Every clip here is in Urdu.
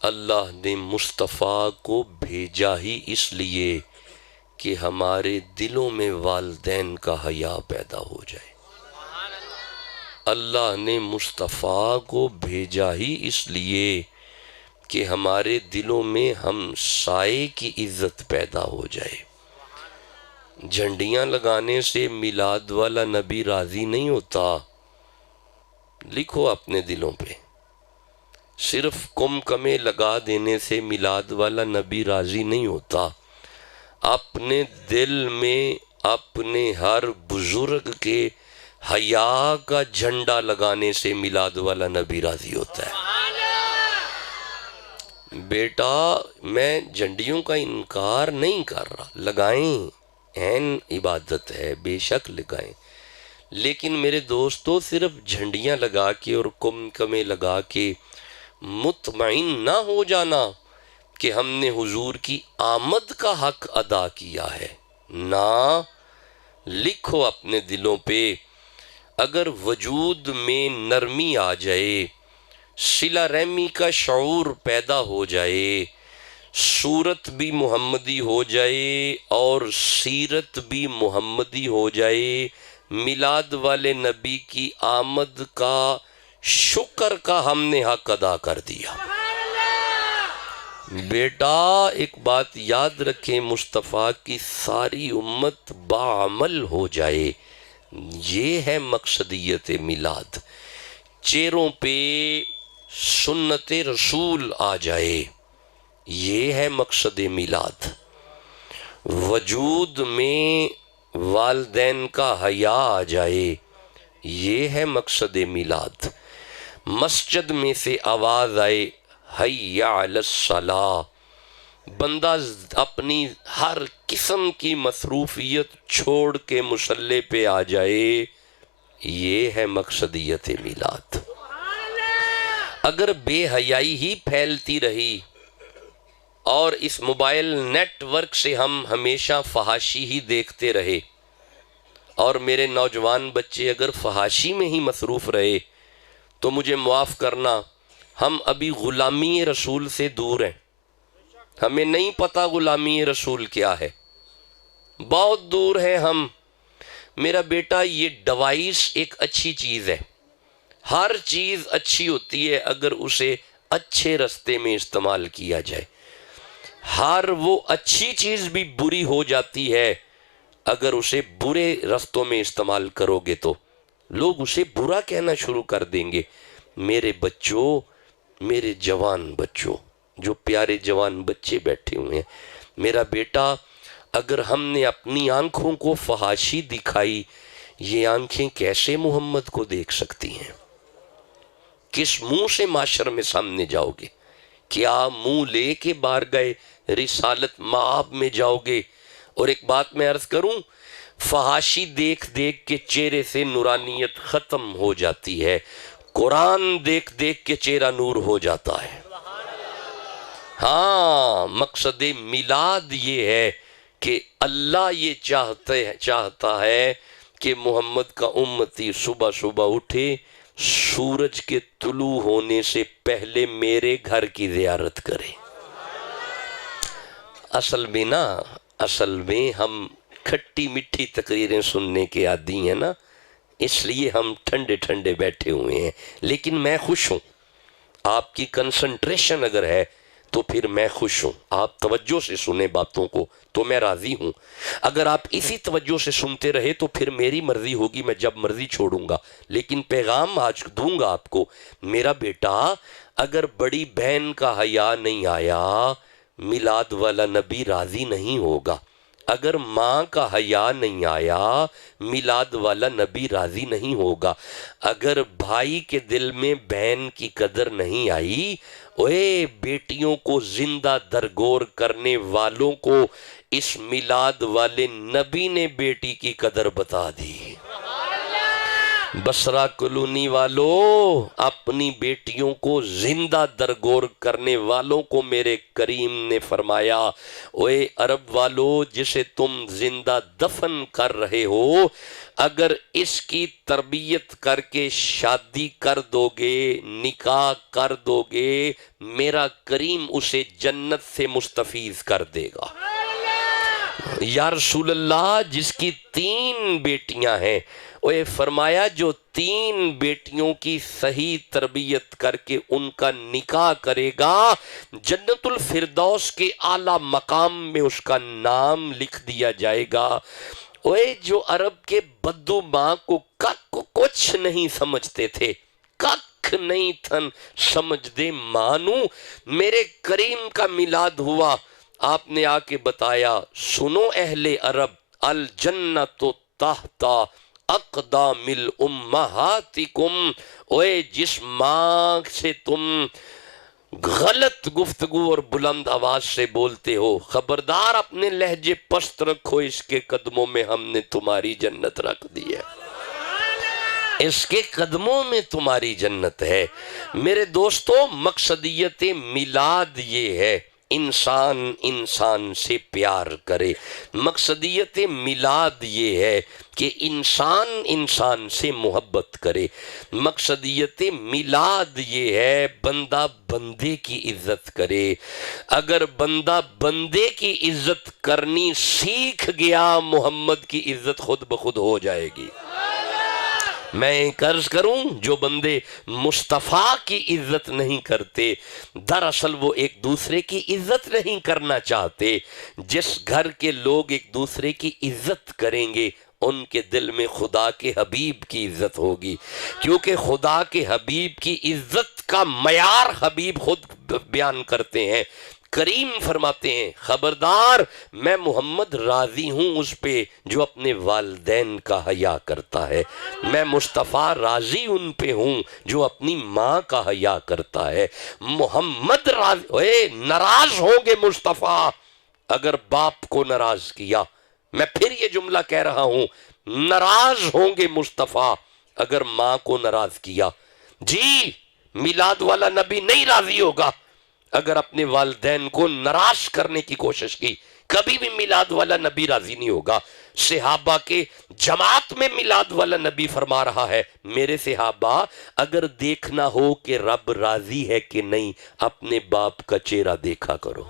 اللہ نے مصطفیٰ کو بھیجا ہی اس لیے کہ ہمارے دلوں میں والدین کا حیا پیدا ہو جائے۔ اللہ نے مصطفیٰ کو بھیجا ہی اس لیے کہ ہمارے دلوں میں ہم سائے کی عزت پیدا ہو جائے۔ جھنڈیاں لگانے سے میلاد والا نبی راضی نہیں ہوتا، لکھو اپنے دلوں پہ۔ صرف کم کمے لگا دینے سے میلاد والا نبی راضی نہیں ہوتا، اپنے دل میں اپنے ہر بزرگ کے حیا کا جھنڈا لگانے سے میلاد والا نبی راضی ہوتا ہے۔ بیٹا میں جھنڈیوں کا انکار نہیں کر رہا، لگائیں، عین عبادت ہے، بے شک لگائیں، لیکن میرے دوستو صرف جھنڈیاں لگا کے اور کم کمے لگا کے مطمئن نہ ہو جانا کہ ہم نے حضور کی آمد کا حق ادا کیا ہے، نہ، لکھو اپنے دلوں پہ۔ اگر وجود میں نرمی آ جائے، صلہ رحمی کا شعور پیدا ہو جائے، صورت بھی محمدی ہو جائے اور سیرت بھی محمدی ہو جائے، میلاد والے نبی کی آمد کا شکر کا ہم نے حق ادا کر دیا۔ بیٹا ایک بات یاد رکھیں، مصطفیٰ کی ساری امت باعمل ہو جائے، یہ ہے مقصدیت میلاد۔ چہروں پہ سنت رسول آ جائے، یہ ہے مقصد میلاد۔ وجود میں والدین کا حیا آ جائے، یہ ہے مقصد میلاد۔ مسجد میں سے آواز آئے حی علی الصلاۃ، بندہ اپنی ہر قسم کی مصروفیت چھوڑ کے مصلی پہ آ جائے، یہ ہے مقصدیت میلاد۔ اگر بے حیائی ہی پھیلتی رہی اور اس موبائل نیٹ ورک سے ہم ہمیشہ فحاشی ہی دیکھتے رہے، اور میرے نوجوان بچے اگر فحاشی میں ہی مصروف رہے، تو مجھے معاف کرنا، ہم ابھی غلامی رسول سے دور ہیں، ہمیں نہیں پتا غلامی رسول کیا ہے، بہت دور ہیں ہم۔ میرا بیٹا یہ ڈیوائس ایک اچھی چیز ہے، ہر چیز اچھی ہوتی ہے اگر اسے اچھے رستے میں استعمال کیا جائے، ہر وہ اچھی چیز بھی بری ہو جاتی ہے اگر اسے برے رستوں میں استعمال کرو گے تو لوگ اسے برا کہنا شروع کر دیں گے۔ میرے بچوں، میرے جوان بچوں، جو پیارے جوان بچے بیٹھے ہوئے ہیں، میرا بیٹا اگر ہم نے اپنی آنکھوں کو فحاشی دکھائی، یہ آنکھیں کیسے محمد کو دیکھ سکتی ہیں؟ کس منہ سے معاشر میں سامنے جاؤ گے؟ کیا منہ لے کے بارگاہ رسالت مآب میں جاؤ گے؟ اور ایک بات میں عرض کروں، فحاشی دیکھ دیکھ کے چہرے سے نورانیت ختم ہو جاتی ہے، قرآن دیکھ دیکھ کے چہرہ نور ہو جاتا ہے۔ ہاں، مقصد میلاد یہ ہے کہ اللہ یہ چاہتا ہے کہ محمد کا امتی صبح صبح اٹھے، سورج کے طلوع ہونے سے پہلے میرے گھر کی زیارت کرے۔ اصل میں ہم کھٹی مٹھی تقریریں سننے کے عادی ہیں نا، اس لیے ہم ٹھنڈے ٹھنڈے بیٹھے ہوئے ہیں، لیکن میں خوش ہوں۔ آپ کی کنسنٹریشن اگر ہے تو پھر میں خوش ہوں، آپ توجہ سے سنیں باتوں کو تو میں راضی ہوں، اگر آپ اسی توجہ سے سنتے رہے تو پھر میری مرضی ہوگی، میں جب مرضی چھوڑوں گا، لیکن پیغام آج دوں گا آپ کو۔ میرا بیٹا اگر بڑی بہن کا حیا نہیں آیا، میلاد والا نبی راضی نہیں ہوگا، اگر ماں کا حیا نہیں آیا، میلاد والا نبی راضی نہیں ہوگا، اگر بھائی کے دل میں بہن کی قدر نہیں آئی، اوے بیٹیوں کو زندہ درگور کرنے والوں کو اس میلاد والے نبی نے بیٹی کی قدر بتا دی۔ بصرہ کلونی والو، اپنی بیٹیوں کو زندہ درگور کرنے والوں کو میرے کریم نے فرمایا، اوے عرب والو جسے تم زندہ دفن کر رہے ہو، اگر اس کی تربیت کر کے شادی کر دو گے، نکاح کر دو گے، میرا کریم اسے جنت سے مستفیض کر دے گا۔ یا رسول اللہ جس کی 3 بیٹیاں ہیں، اوے فرمایا جو 3 بیٹیوں کی صحیح تربیت کر کے ان کا نکاح کرے گا، جنت الفردوس کے اعلیٰ مقام میں اس کا نام لکھ دیا جائے گا۔ اوے جو عرب کے بدو ماں کو کچھ نہیں سمجھتے تھے، ککھ نہیں تھن سمجھ دے مانو، میرے کریم کا میلاد ہوا، آپ نے آ کے بتایا، سنو اہل عرب، الجنت تحت اقدام الامہاتکم، اوے جس ماں سے تم غلط گفتگو اور بلند آواز سے بولتے ہو، خبردار اپنے لہجے پست رکھو، اس کے قدموں میں ہم نے تمہاری جنت رکھ دی ہے، اس کے قدموں میں تمہاری جنت ہے۔ میرے دوستو، مقصدیت میلاد یہ ہے، انسان انسان سے پیار کرے۔ مقصدیت میلاد یہ ہے کہ انسان انسان سے محبت کرے۔ مقصدیت میلاد یہ ہے بندہ بندے کی عزت کرے۔ اگر بندہ بندے کی عزت کرنی سیکھ گیا، محمد کی عزت خود بخود ہو جائے گی۔ میں ایک عرض کروں، جو بندے مصطفیٰ کی عزت نہیں کرتے، دراصل وہ ایک دوسرے کی عزت نہیں کرنا چاہتے۔ جس گھر کے لوگ ایک دوسرے کی عزت کریں گے، ان کے دل میں خدا کے حبیب کی عزت ہوگی، کیونکہ خدا کے حبیب کی عزت کا معیار حبیب خود بیان کرتے ہیں۔ کریم فرماتے ہیں، خبردار میں محمد راضی ہوں اس پہ جو اپنے والدین کا حیا کرتا ہے، میں مصطفیٰ راضی ان پہ ہوں جو اپنی ماں کا حیا کرتا ہے۔ محمد راضی، ناراض ہوں گے مصطفیٰ اگر باپ کو ناراض کیا، میں پھر یہ جملہ کہہ رہا ہوں، ناراض ہوں گے مصطفیٰ اگر ماں کو ناراض کیا۔ جی، میلاد والا نبی نہیں راضی ہوگا اگر اپنے والدین کو ناراض کرنے کی کوشش کی، کبھی بھی میلاد والا نبی راضی نہیں ہوگا۔ صحابہ کے جماعت میں میلاد والا نبی فرما رہا ہے، میرے صحابہ اگر دیکھنا ہو کہ رب راضی ہے کہ نہیں، اپنے باپ کا چہرہ دیکھا کرو۔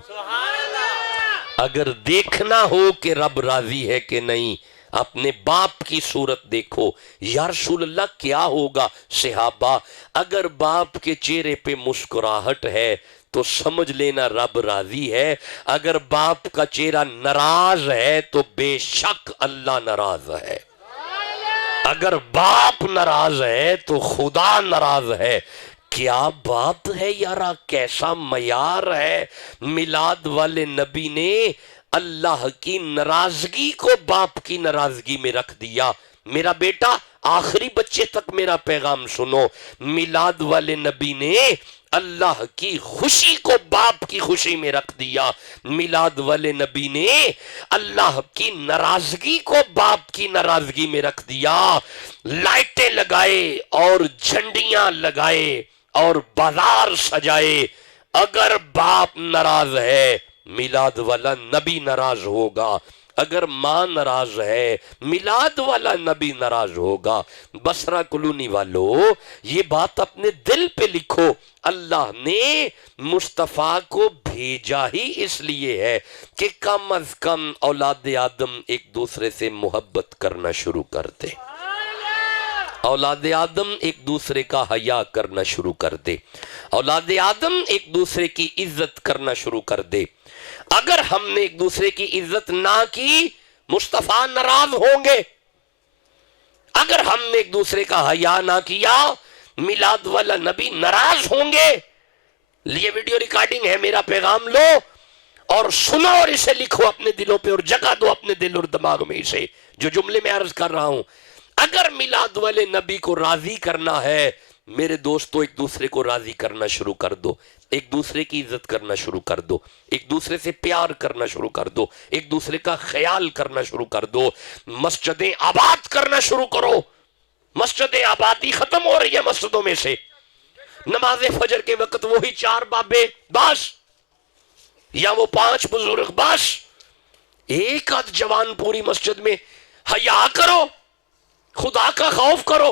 اگر دیکھنا ہو کہ رب راضی ہے کہ نہیں، اپنے باپ کی صورت دیکھو۔ یا رسول اللہ کیا ہوگا؟ صحابہ اگر باپ کے چہرے پہ مسکراہٹ ہے تو سمجھ لینا رب راضی ہے، اگر باپ کا چہرہ ناراض ہے تو بے شک اللہ ناراض ہے۔ اگر باپ ناراض ہے تو خدا ناراض ہے۔ کیا بات ہے یارا، کیسا معیار ہے۔ میلاد والے نبی نے اللہ کی ناراضگی کو باپ کی ناراضگی میں رکھ دیا۔ میرا بیٹا آخری بچے تک میرا پیغام سنو، میلاد والے نبی نے اللہ کی خوشی کو باپ کی خوشی میں رکھ دیا، میلاد والے نبی نے اللہ کی ناراضگی کو باپ کی ناراضگی میں رکھ دیا۔ لائٹیں لگائے اور جھنڈیاں لگائے اور بازار سجائے، اگر باپ ناراض ہے میلاد والا نبی ناراض ہوگا، اگر ماں ناراض ہے میلاد والا نبی ناراض ہوگا۔ بصرہ کلونی والو، یہ بات اپنے دل پہ لکھو، اللہ نے مصطفیٰ کو بھیجا ہی اس لیے ہے کہ کم از کم اولاد آدم ایک دوسرے سے محبت کرنا شروع کر دے، اولاد آدم ایک دوسرے کا حیا کرنا شروع کر دے، اولاد آدم ایک دوسرے کی عزت کرنا شروع کر دے۔ اگر ہم نے ایک دوسرے کی عزت نہ کی، مصطفیٰ ناراض ہوں گے۔ اگر ہم نے ایک دوسرے کا حیا نہ کیا، میلاد والا نبی ناراض ہوں گے۔ یہ ویڈیو ریکارڈنگ ہے، میرا پیغام لو اور سنو اور اسے لکھو اپنے دلوں پہ اور جگہ دو اپنے دل اور دماغ میں اسے، جو جملے میں عرض کر رہا ہوں۔ اگر میلاد والے نبی کو راضی کرنا ہے، میرے دوستو ایک دوسرے کو راضی کرنا شروع کر دو، ایک دوسرے کی عزت کرنا شروع کر دو، ایک دوسرے سے پیار کرنا شروع کر دو، ایک دوسرے کا خیال کرنا شروع کر دو، مسجدیں آباد کرنا شروع کرو۔ مسجد آبادی ختم ہو رہی ہے مسجدوں میں سے، نماز فجر کے وقت وہی 4 بابے بس، یا وہ 5 بزرگ بس، ایک آدھ جوان پوری مسجد میں۔ حیا کرو، خدا کا خوف کرو،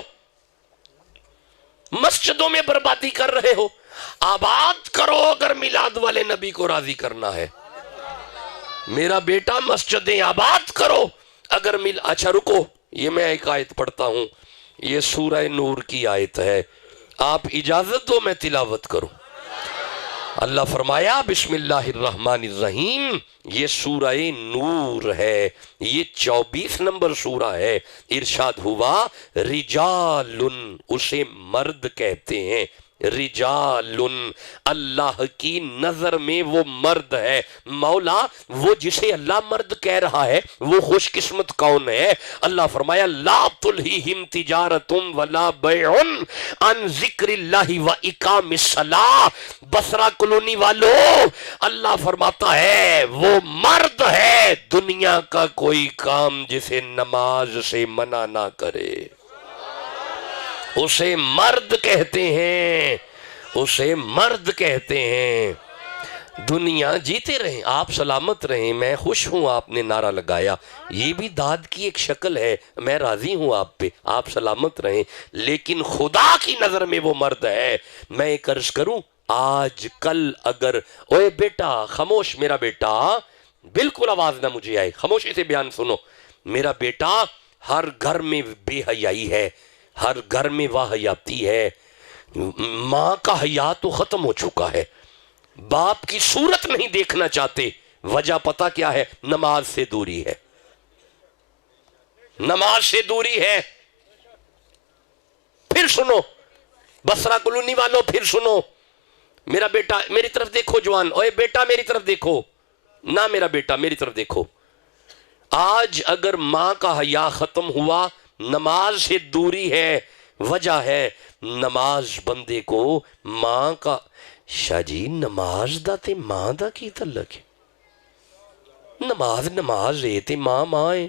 مسجدوں میں بربادی کر رہے ہو، آباد کرو اگر میلاد والے نبی کو راضی کرنا ہے۔ میرا بیٹا مسجدیں آباد کرو اگر اچھا رکو، یہ میں ایک آیت پڑھتا ہوں، یہ سورہ نور کی آیت ہے، آپ اجازت دو میں تلاوت کروں۔ اللہ فرمایا بسم اللہ الرحمن الرحیم، یہ سورہ نور ہے، یہ 24 نمبر سورہ ہے۔ ارشاد ہوا رجال، اسے مرد کہتے ہیں، رجال، اللہ کی نظر میں وہ مرد ہے۔ مولا وہ جسے اللہ مرد کہہ رہا ہے وہ خوش قسمت کون ہے؟ اللہ فرمایا لا تلہیہم تجارت ولا بیع عن ذکر اللہ و اقام الصلاۃ۔ بصرہ کلونی والو، اللہ فرماتا ہے وہ مرد ہے، دنیا کا کوئی کام جسے نماز سے منع نہ کرے، اسے مرد کہتے ہیں، اسے مرد کہتے ہیں۔ دنیا جیتے رہیں، آپ سلامت رہیں، میں خوش ہوں آپ نے نعرہ لگایا، یہ بھی داد کی ایک شکل ہے، میں راضی ہوں آپ پہ، آپ سلامت رہیں، لیکن خدا کی نظر میں وہ مرد ہے۔ میں ایک عرض کروں، آج کل اگر اوے بیٹا خاموش، میرا بیٹا بالکل آواز نہ مجھے آئے، خاموشی سے بیان سنو، میرا بیٹا ہر گھر میں بے حیائی ہے، ہر گھر میں واہیاتی ہے، ماں کا حیا تو ختم ہو چکا ہے، باپ کی صورت نہیں دیکھنا چاہتے، وجہ پتہ کیا ہے؟ نماز سے دوری ہے، نماز سے دوری ہے۔ پھر سنو بصرہ کلونی والوں، پھر سنو، میرا بیٹا میری طرف دیکھو، جوان اوے بیٹا میری طرف دیکھو، نہ میرا بیٹا میری طرف دیکھو، آج اگر ماں کا حیا ختم ہوا، نماز سے دوری ہے، وجہ ہے نماز بندے کو ماں کا، شاہ جی نماز دا تے ماں دا کی تعلق ہے؟ نماز ہے تے ماں ہے،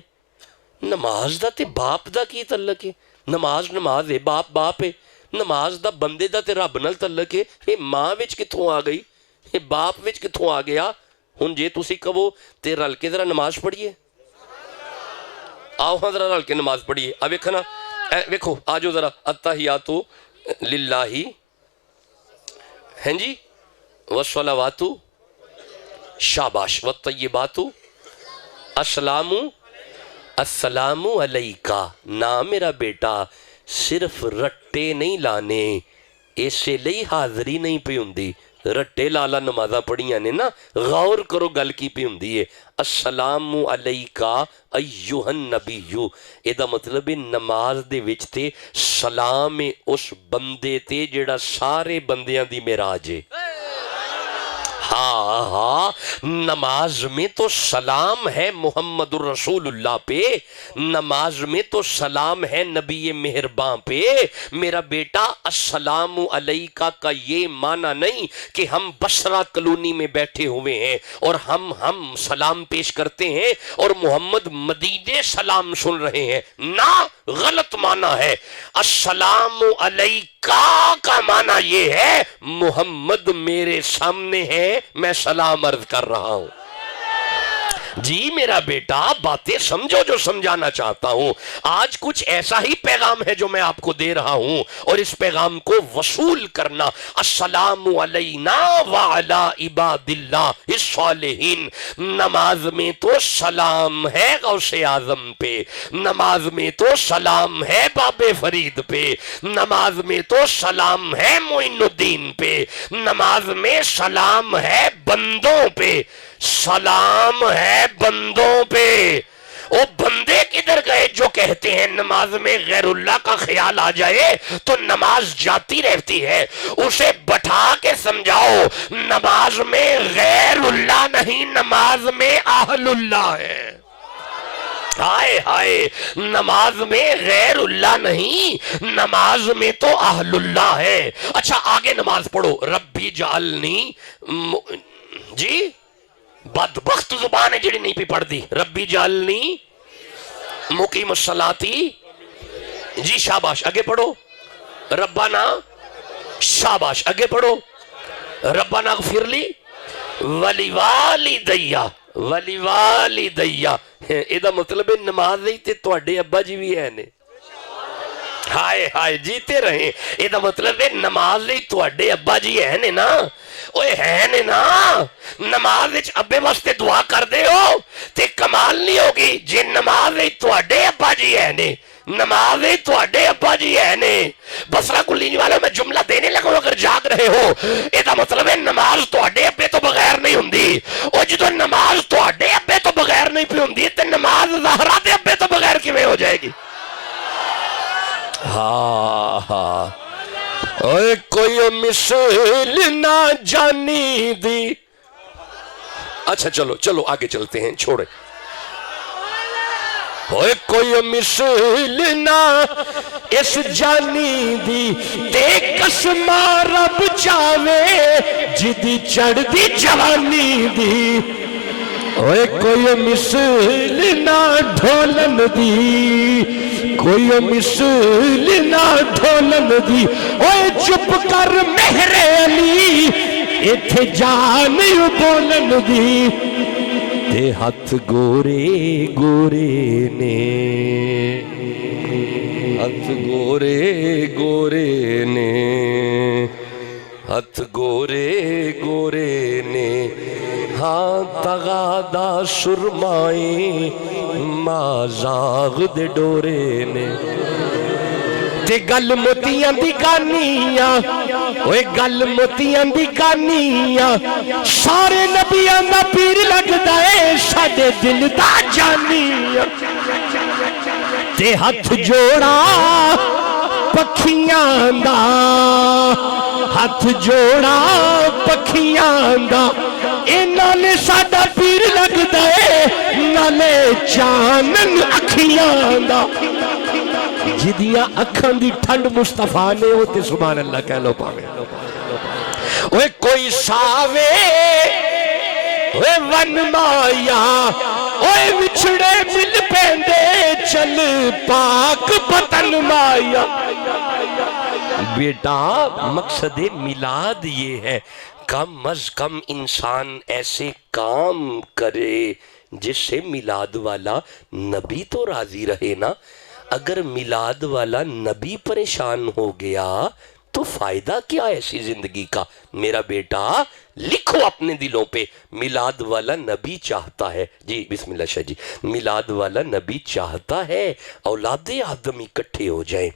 نماز دا تے باپ دا کی تعلق ہے؟ نماز ہے، باپ ہے، نماز دا بندے دا تے رب نال تعلق ہے، یہ ماں وچ کتھوں آ گئی، یہ باپ وچ کتھوں آ گیا؟ ہن جے تسی کہو تے رل کے ذرا نماز پڑھیے، آؤ ہاں ذرا رل کے نماز پڑھیے، اب ویکھنا، ویکھو آجو ذرا التحیات للہ، ہیں جی، والصلوات، شاباش، والطیبات، السلام علیکہ۔ نہ میرا بیٹا صرف رٹے نہیں لانے، اسے لئی حاضری نہیں پہ ہوندی، رٹے لالا نمازہ پڑھیاں نے نا، غور کرو گل کی پہ ہوندی ہے، السلام علیکہ ایوہ النبیو، ایدہ مطلب نماز دے وچ تے سلام اس بندے تے جڑا سارے بندیاں دی معراج ہے۔ ہاں نماز میں تو سلام ہے محمد الرسول اللہ پہ، نماز میں تو سلام ہے نبی مہرباں پہ۔ میرا بیٹا السلام علیکہ کا یہ معنی نہیں کہ ہم بصرہ کلونی میں بیٹھے ہوئے ہیں اور ہم سلام پیش کرتے ہیں اور محمد مدینے سلام سن رہے ہیں، نہ، غلط معنی ہے۔ السلام علیکہ کا معنی یہ ہے محمد میرے سامنے ہے، میں سلام عرض کر رہا ہوں۔ جی میرا بیٹا باتیں سمجھو جو سمجھانا چاہتا ہوں، آج کچھ ایسا ہی پیغام ہے جو میں آپ کو دے رہا ہوں، اور اس پیغام کو وصول کرنا۔ السلام علینا وعلی عباد اللہ الصالحین۔ نماز میں تو سلام ہے غوث اعظم پہ، نماز میں تو سلام ہے باب فرید پہ، نماز میں تو سلام ہے معین الدین پہ، نماز میں سلام ہے بندوں پہ، سلام ہے بندوں پہ۔ وہ بندے کدھر گئے جو کہتے ہیں نماز میں غیر اللہ کا خیال آ جائے تو نماز جاتی رہتی ہے؟ اسے بٹھا کے سمجھاؤ، نماز میں غیر اللہ نہیں، نماز میں اہل اللہ ہے۔ ہائے ہائے، نماز میں غیر اللہ نہیں، نماز میں تو اہل اللہ ہے۔ اچھا آگے نماز پڑھو، ربی جعلنی، جی بدبخت زبان ہے جڑی نہیں پہ پڑھ دی، ربی جعلنی مقیم الصلاۃ، جی شاباش، آگے پڑھو. ربنا، شاباش، آگے پڑھو. ربنا اغفر لی ولی والدیا، ولی والدیا. یہ مطلب ہے نماز نہیں تے تواڈے ابا جی بھی ہے نے. ہائے ہائے جیتے رہیں. یہ مطلب ہے نماز نہیں تواڈے ابا جی ہے نے نا. اوے ہے نے نا. نماز وچ ابے واسطے دعا کر دے ہو تے کمال نہیں ہوگی جے نماز نہیں تواڈے ابا جی ہے نے. نماز نہیں تواڈے ابا جی ہے نے. بصرہ کلینی والا میں جملہ دینے لگا اگر جاگ رہے ہو. یہ مطلب ہے نماز تواڈے ابے تو بغیر نہیں ہوندی. او جدوں نماز تواڈے ابے تو بغیر نہیں پی ہوندی تے نماز زہرا دے ابے تو بغیر کیویں ہو جائے گی؟ ہاں ہاں. اوے کوئی مثل نہ جانی دی. اچھا چلو چلو آگے چلتے ہیں، چھوڑے. اوے کوئی مثل نہ اس جانی دی تے قسم رب چاوے جدی چڑھ دی جوانی دی. اوے کوئی مثل نہ ڈھولن دی، کوئی مثل نہ ڈھولن دی. اوے چپ کر مہر علی ایتھے جان بولن دی. تے ہاتھ گورے گورے نے، ہاتھ گورے گورے نے، ہاتھ گورے گورے نے. ہاں تغادا سرمائی مازاغ دے ڈورے نے. تے گل موتیاں دی گانیاں، اوے گل موتیاں دی گانیاں. سارے نبیاں دا پیر لگدا اے ساڈے دل دا جانیاں. تے ہاتھ جوڑا پکھیاں دا، ہاتھ جوڑا پکھیاں دا. اے نالے ساڈا پیر لگدا اے نالے چانن اکھیاں دا. جدیاں اکھاں دی ٹھنڈ مصطفیٰ نے ہوتے سبحان اللہ کہہ لو پاوے. اوے کوئی ساوے اوے ون مایا، اوے وچھڑے مل پیندے چل پاک پتن مایا. بیٹا مقصد میلاد یہ ہے کم از کم انسان ایسے کام کرے جس سے میلاد والا نبی تو راضی رہے نا. اگر میلاد والا نبی پریشان ہو گیا تو فائدہ کیا ایسی زندگی کا؟ میرا بیٹا لکھو اپنے دلوں پہ، میلاد والا نبی چاہتا ہے. جی بسم اللہ شاہ جی. میلاد والا نبی چاہتا ہے اولاد آدم اکٹھے ہو جائیں.